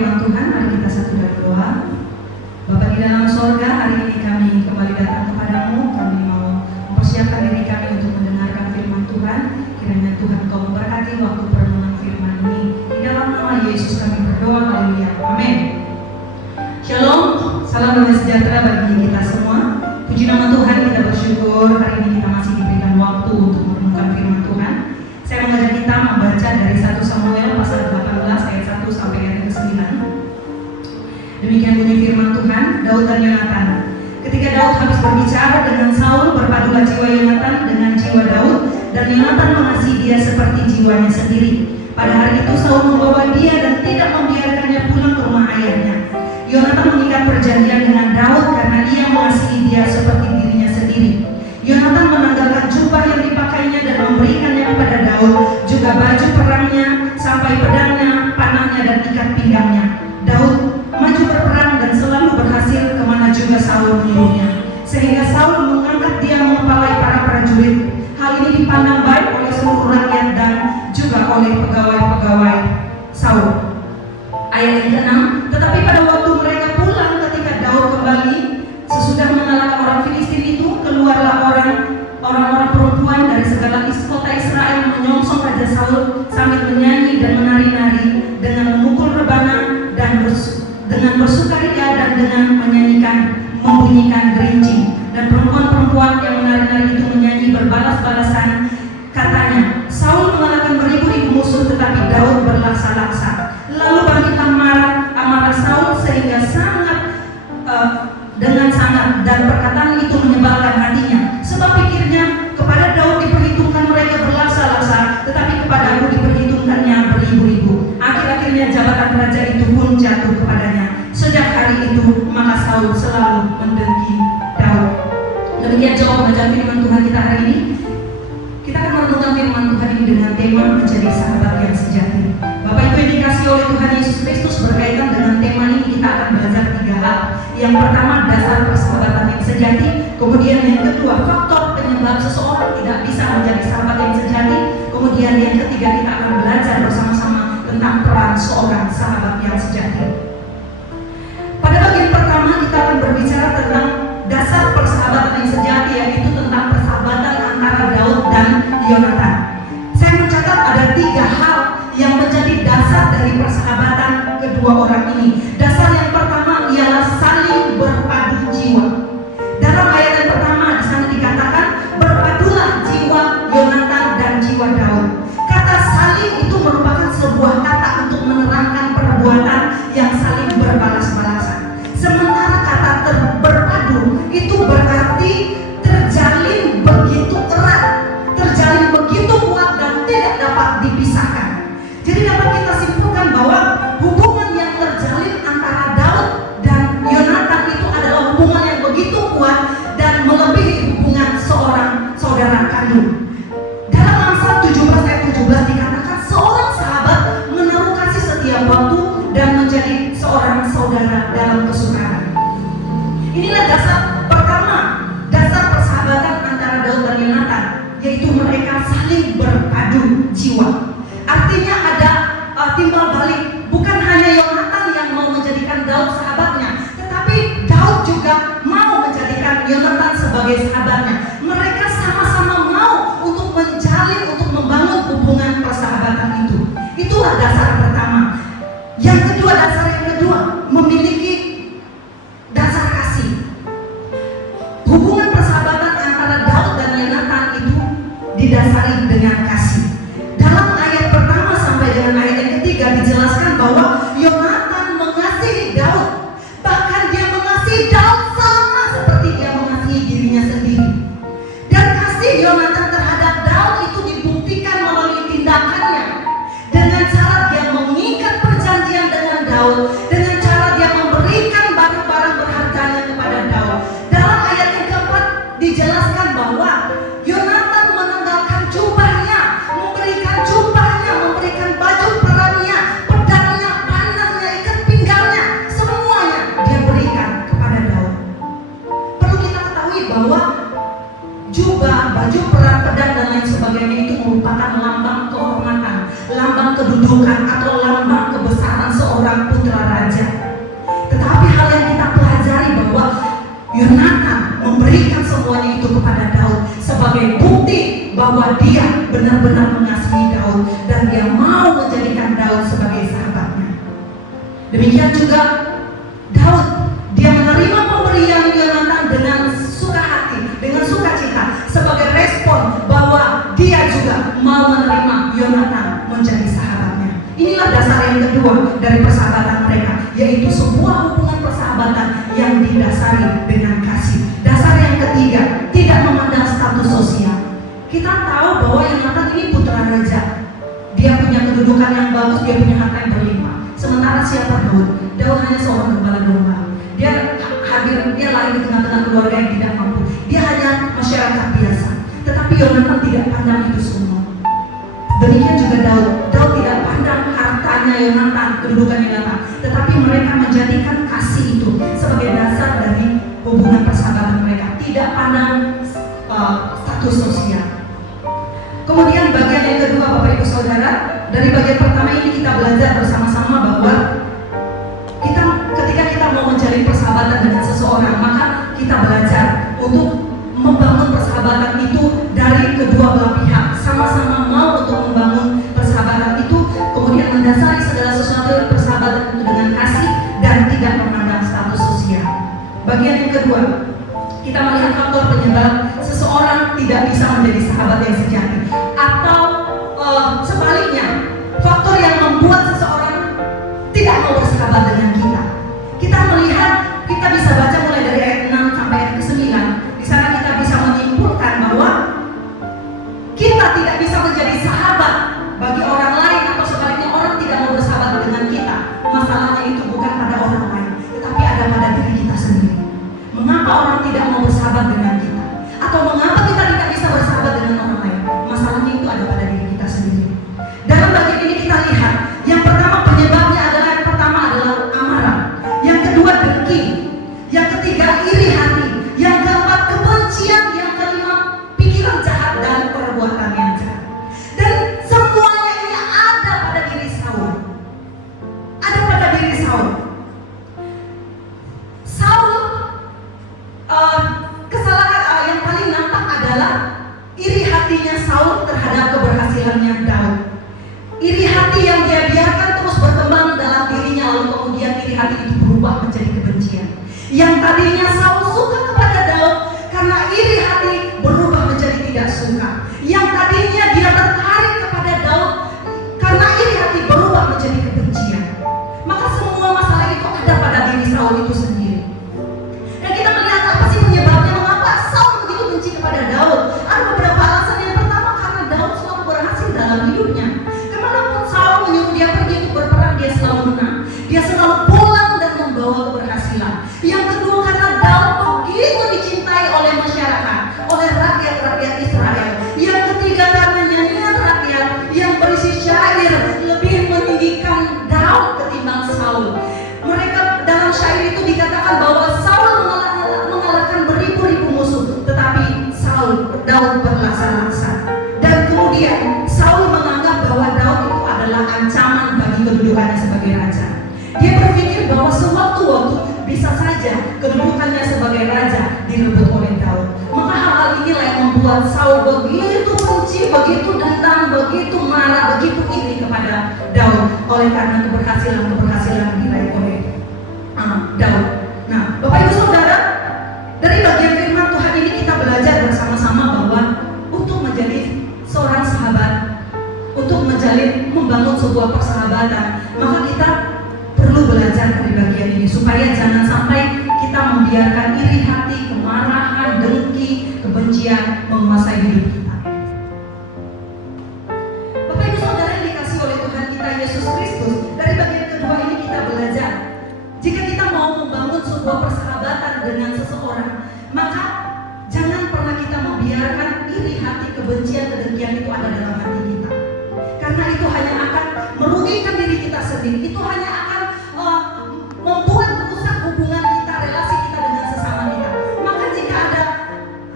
firman Tuhan, mari kita satu dan doa. Bapa di dalam sorga, hari ini kami kembali datang kepadamu. Kami mau mempersiapkan diri kami untuk mendengarkan firman Tuhan. Kiranya Tuhan Kau memberkati waktu perenungan firman ini. Di dalam nama Yesus kami berdoa, haleluya, amin. Shalom, salam damai sejahtera bagi kita semua. Puji nama Tuhan, kita bersyukur hari ini kita masih diberikan waktu untuk merenungkan firman Tuhan. Saya mengajak kita membaca dari 1 Samuel pasal 18 ayat 1 sampai ayat ke-9. Demikian bunyi firman Tuhan. Daud dan Yonatan. Ketika Daud habis berbicara dengan Saul, berpadulah jiwa Yonatan dengan jiwa Daud, dan Yonatan mengasihi dia seperti jiwanya sendiri. Pada hari itu Saul membawa dia dan tidak membiarkannya pulang ke rumah ayahnya. Yonatan mengikat perjanjian dengan Daud karena ia mengasihi dia seperti dirinya sendiri. Yonatan menanggalkan jubah yang dipakainya dan memberikannya kepada Daud, juga baju perangnya, sampai pedangnya, panahnya, dan ikat pinggangnya. Daud maju berperang dan selalu berhasil kemana juga Saul menyuruhnya, sehingga Saul mengangkat dia mengepalai para prajurit. Hal ini dipandang baik oleh seluruh rakyat dan juga oleh pegawai-pegawai Saul. Ayat yang ke-6, tetapi pada waktu mereka pulang ketika Daud kembali sesudah mengalahkan orang Filistin itu, keluarlah orang-orang perempuan dari segala kota Israel menyongsong Raja Saul sambil menyanyi dan menari-nari dengan memukul rebana dan dengan bersukaria dan dengan membunyikan gerincing. Dan perempuan-perempuan yang menari-nari itu menyanyi berbalas-balasan, katanya, Saul mengalahkan beribu-ribu musuh tetapi Daud berlaksa-laksa. Lalu bangkitlah amarah Saul sehingga dengan sangat, dan perkataan itu menyebalkan hatinya. Sebab pikirnya, kepada Daud diperhitungkan mereka berlaksa-laksa, tetapi kepada aku diperhitungkannya beribu-ribu. Akhir-akhirnya jabatan raja itu pun jatuh kepadanya. Sejak hari itu maka Saul selalu mendengki Daud. Demikian jawab bacaan firman Tuhan kita hari ini. Kita akan merenungkan firman Tuhan ini dengan tema menjadi sahabat yang sejati. Bapak Ibu yang dikasihi oleh Tuhan Yesus Kristus, berkaitan dengan tema ini kita akan belajar 3 hal. Yang pertama, dasar persahabatan yang sejati. Kemudian yang kedua, faktor penyebab seseorang tidak bisa menjadi sahabat yang sejati. Kemudian yang ketiga, kita akan belajar bersama-sama tentang peran seorang sahabat yang sejati. Pada bagian pertama kita akan berbicara tentang dasar persahabatan yang sejati, yaitu tentang persahabatan antara Daud dan Yonatan. Saya mencatat ada 3 hal yang menjadi dasar dari persahabatan kedua orang ini. Dasar yang pertama ialah saling berpadu jiwa. Dalam ayat yang pertama di sana dikatakan berpadulah jiwa Yonatan dan jiwa Daud. Kata saling itu merupakan sebuah kata untuk menerangkan perbuatan yang saling berbalas-balasan. Sementara kata berpadu itu berarti terjalin begitu erat, terjalin begitu kuat dan tidak dapat dipisahkan. Jadi dapat kita simpulkan bahwa hubungan yang terjalin antara Daud dan Yonatan itu adalah hubungan yang begitu kuat dan melebihi hubungan seorang saudara kandung. Dalam Amsal 17 ayat 17 dikatakan seorang sahabat menaruh kasih setiap waktu dan menjadi seorang saudara dalam kesukaran. Inilah dasar pertama, dasar persahabatan antara Daud dan Yonatan, yaitu mereka saling berpadu jiwa. Artinya ada timbal balik. Bukan hanya Yonatan yang mau menjadikan Daud sahabatnya, tetapi Daud juga mau menjadikan Yonatan sebagai sahabatnya. Mereka sama-sama mau untuk menjalin, untuk membangun hubungan persahabatan itu. Itulah dasar pertama. Yang kedua, memiliki dasar kasih. Hubungan persahabatan antara Daud dan Yonatan itu didasari dengan kasih. Dalam ayat pertama sampai dengan ayat yang ketiga dijelaskan bahwa Yonatan mengasihi Daud. Bahkan dia mengasihi Daud sama seperti dia mengasihi dirinya sendiri. Dan kasih Yonatan terhadap Daud itu dibuktikan melalui tindakannya. Dengan cara dia mengikat perjanjian dengan Daud, dengan cara dia memberikan barang-barang berharganya kepada Daud. Dalam ayat yang keempat dijelaskan bahwa Yonatan menanggalkan jubahnya, memberikan baju perangnya, pedangnya, panahnya, ikat pinggangnya, semuanya dia berikan kepada Daud. Perlu kita ketahui bahwa jubah, baju perang, pedang dan lain sebagainya itu merupakan lambang kehormatan, lambang kedudukan atau lambang kebesaran seorang putra raja. bahwa dia benar-benar mengasihi Daud dan dia mau menjadikan Daud sebagai sahabatnya. Demikian juga Daud, dia menerima pemberian Yonatan dengan suka hati, dengan sukacita sebagai respon bahwa dia juga mau menerima Yonatan menjadi sahabatnya. Inilah dasar yang kedua dari persahabatan mereka, yaitu sebuah hubungan persahabatan yang didasari dengan kasih. Dasar yang ketiga, tidak memandang status sosial. Kita tahu bahwa Yonatan ini putra raja. Dia punya kedudukan yang bagus, dia punya harta yang berlimpah. Sementara siapa Daud? Daud hanya seorang gembala domba. Dia lahir di tengah-tengah keluarga yang tidak mampu. Dia hanya masyarakat biasa. Tetapi Yonatan tidak pandang itu semua. Demikian juga Daud. Daud tidak pandang hartanya Yonatan, kedudukan Yonatan, tetapi mereka menjadikan kasih itu sebagai dasar dari hubungan persahabatan mereka. Tidak pandang status sosial. Kemudian bagian yang kedua, Bapak Ibu Saudara, dari bagian pertama ini kita belajar bersama-sama bahwa ketika kita mau menjalin persahabatan dengan seseorang, maka kita belajar untuk membangun persahabatan itu dari kedua belah pihak, sama-sama mau untuk membangun persahabatan itu, kemudian mendasari segala sesuatu persahabatan itu dengan kasih dan tidak memandang status sosial. Bagian yang kedua, kita melihat faktor penyebab seseorang tidak bisa menjadi sahabat yang sejati, atau sebaliknya, faktor yang membuat seseorang tidak mau bersahabat dengan kita. Kita melihat, kita bisa baca mulai dari ayat 6 sampai ayat ke-9. Di sana kita bisa menyimpulkan bahwa kita tidak bisa menjadi sahabat bagi orang lain, atau sebaliknya orang tidak mau bersahabat dengan kita. Masalahnya itu bukan pada orang lain, tetapi ada pada diri kita sendiri. Mengapa orang tidak mau bersahabat dengan kita? Atau mengapa kita tidak bisa bersahabat dengan orang lain? Masalahnya itu ada pada diri kita sendiri. Dalam bagian ini kita lihat, yang pertama penyebabnya adalah, yang pertama adalah amarah, yang kedua dengki, yang ketiga iri hati, yang keempat kebencian, yang kelima pikiran jahat dan perbuatan yang jahat. Dan semuanya ini ada pada diri Saul. Ada pada diri Saul. Kesalahan yang paling nampak adalah iri hatinya Saul terhadap keberhasilannya Daud. Iri hati yang dia biarkan terus berkembang dalam dirinya, lalu kemudian iri hati itu berubah menjadi kebencian. Yang tadinya Saul suka kepada Daud, karena iri hati berubah menjadi tidak suka. Yang tadinya dia tertarik kepada Daud, karena iri hati berubah menjadi kebencian. Maka semua masalah itu ada pada diri Saul itu sendiri. Dan kita melihat apa sih penyebabnya, mengapa Saul begitu benci kepada Daud. Ada beberapa alasan. Yang pertama, karena Daud selalu berhasil dalam hidupnya. Kemanapun Saul menyuruh dia pergi untuk berperang, dia selalu menang. Dia selalu pulang dan membawa keberhasilan. Yang kedua, karena Daud begitu dicintai oleh masyarakat, oleh rakyat-rakyat Israel. Yang ketiga, karena nyanyian rakyat yang berisi syair lebih meninggikan Daud ketimbang Saul. Mereka dalam syair itu dikatakan bahwa Saul mengalahkan beribu-ribu musuh, tetapi Daud berlaksa-laksa. Dan kemudian Saul menganggap bahwa Daud itu adalah ancaman bagi kedudukannya sebagai raja. Dia berpikir bahwa sewaktu-waktu bisa saja kedudukannya sebagai raja direbut oleh Daud. Maka hal-hal inilah yang membuat Saul begitu benci, begitu dendam, begitu marah, begitu iri kepada Daud, oleh karena keberhasilan diraih oleh Daud. Nah, Bapak Ibu Saudara, dari bagian firman Tuhan ini kita belajar bersama-sama bahwa untuk menjadi seorang sahabat, untuk membangun sebuah persahabatan, maka kita perlu belajar dari bagian ini supaya jangan sampai kita membiarkan iri hati, kemarahan, dengki, kebencian menguasai hidup kita. Bapak Ibu Saudara yang dikasihi oleh Tuhan kita Yesus Kristus, dari bagian kedua ini kita belajar, jika kita mau membangun sebuah persahabatan dengan seseorang, maka jangan pernah kita membiarkan iri hati, kebencian, kedengkian itu ada dalam hati kita. Karena itu hanya akan merugikan diri kita sendiri. Itu hanya akan membuat rusak hubungan kita, relasi kita dengan sesama kita. Maka jika ada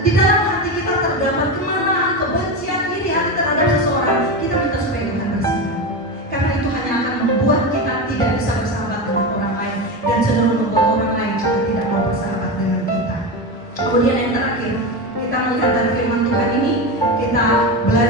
di dalam hati kita terdapat kemarahan, kebencian, iri hati terhadap seseorang, kita minta supaya Tuhan bersihkan. Karena itu hanya akan membuat kita tidak bisa bersahabat dengan orang lain, dan cenderung membuat orang lain juga tidak mau bersahabat dengan kita. Kemudian yang terakhir, kita melihat dari firman Tuhan ini, kita belajar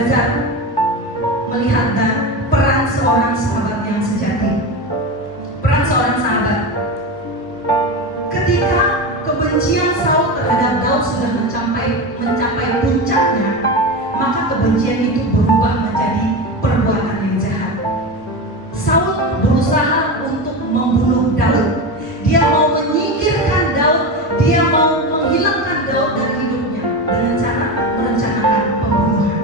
kebencian itu berubah menjadi perbuatan yang jahat. Saul berusaha untuk membunuh Daud. Dia mau menyingkirkan Daud, dia mau menghilangkan Daud dari hidupnya dengan cara merencanakan pembunuhan.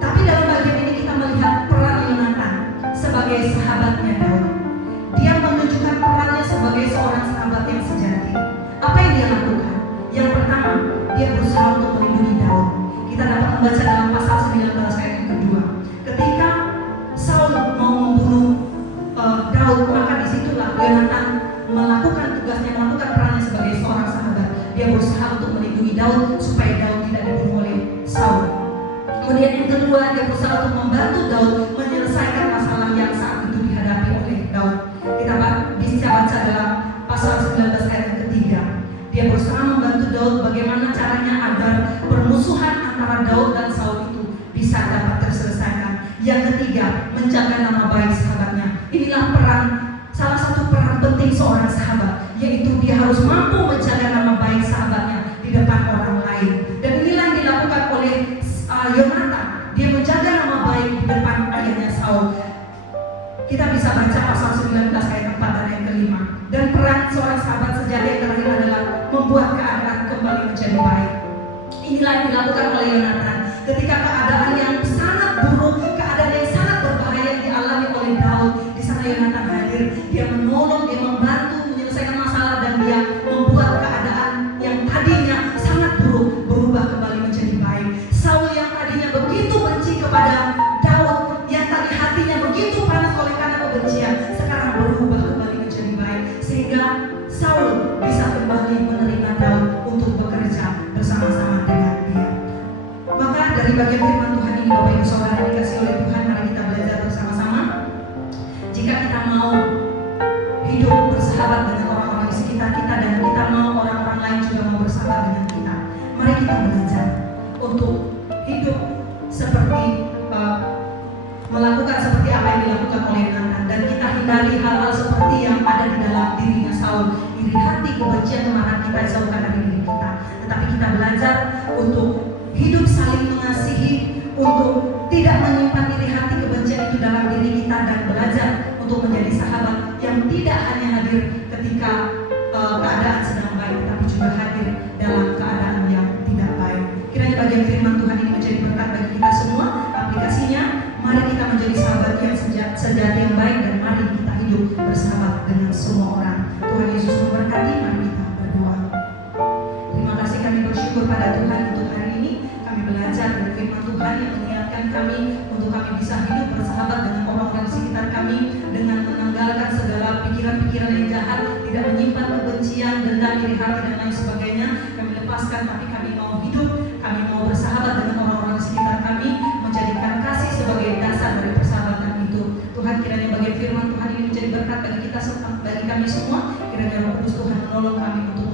Tapi dalam bagian ini kita melihat peran Yonatan sebagai sahabatnya Daud. Dia menunjukkan perannya sebagai seorang sahabat yang sejati. Apa yang dia lakukan? Yang pertama, dia berusaha untuk melindungi Daud. Kita dapat membaca dalam pasal 19 ayat yang kedua. Ketika Saul mau membunuh Daud, maka disitulah Yonatan melakukan tugasnya, melakukan perannya sebagai seorang sahabat. Dia berusaha untuk melindungi Daud supaya Daud tidak dibunuh oleh Saul. Kemudian yang kedua, dia berusaha untuk membantu Daud menyelesaikan masalah yang saat itu dihadapi oleh Daud. Kita bisa baca dalam pasal 19 ayat yang ketiga. Dia berusaha membantu Daud bagaimana caranya agar permusuhan antara Daud dan Saul itu bisa dapat terselesaikan. Yang ketiga, menjaga nama baik sahabatnya. Inilah salah satu peran penting seorang sahabat, yaitu dia harus mampu menjaga nama baik sahabatnya di depan orang lain. Dan inilah yang dilakukan oleh Yonatan. Dia menjaga nama baik di depan ayahnya Saul. Kita bisa baca pasal 19 ayat 4 dan ayat kelima. Dan peran seorang sahabat sejati yang terakhir adalah membuat keadaan kembali menjadi baik. Inilah yang dilakukan oleh Yonatan ketika keadaan yang sangat buruk, keadaan yang sangat berbahaya yang dialami oleh Daud. Di sana Yonatan hadir, dia menolong, dia membantu menyelesaikan masalah, dan dia membuat keadaan yang tadinya sangat buruk berubah kembali menjadi baik. Saul yang tadinya begitu benci kepada Daud, yang tadi hatinya begitu panas oleh karena kebencian, sekarang berubah kembali menjadi baik, sehingga Saul bisa kembali menerima Daud untuk bekerja bersama-sama dengan dia. Maka dari bagian firman Tuhan ini, Bapak Ibu Saudara yang dikasihi oleh Tuhan, mari kita belajar bersama-sama. Jika kita mau hidup bersahabat dengan orang-orang di sekitar kita, dan kita mau orang-orang lain juga mau bersahabat dengan kita, mari kita belajar untuk hidup seperti melakukan seperti apa yang dilakukan oleh Yonatan, dan kita hindari hal-hal seperti yang ada di dalam dirinya Saul, iri hati, kebencian, kemarahan kita jauhkan dari diri kita. Tetapi kita belajar untuk hidup saling mengasihi, untuk tidak menyimpan iri hati, kebencian itu dalam diri kita, dan belajar untuk menjadi sahabat yang tidak hanya hadir ketika keadaan sedang baik, tetapi juga hadir dalam keadaan yang tidak baik. Kiranya bagian firman Tuhan ini menjadi berkat bagi kita semua. Aplikasinya, mari kita menjadi sahabat yang sejati yang baik, dan mari kita hidup bersahabat dengan semua orang. Tuhan Yesus memberkati. Mari kita berdoa. Terima kasih, kami bersyukur pada Tuhan untuk hari ini. Kami belajar dari firman Tuhan yang mengingatkan kami untuk kami bisa hidup bersahabat dengan orang-orang di sekitar kami, dengan menanggalkan segala pikiran-pikiran yang jahat, tidak menyimpan kebencian, dendam, iri hati, dan lain sebagainya. Kami lepaskan, tapi kami mau hidup, kami mau bersahabat dengan orang-orang di sekitar kami, menjadikan kasih sebagai dasar dari persahabatan itu. Tuhan, kiranya bagian firman Tuhan ini menjadi berkat bagi kita, bagi kami semua. Kiranya Roh Kudus Tuhan menolong kami untuk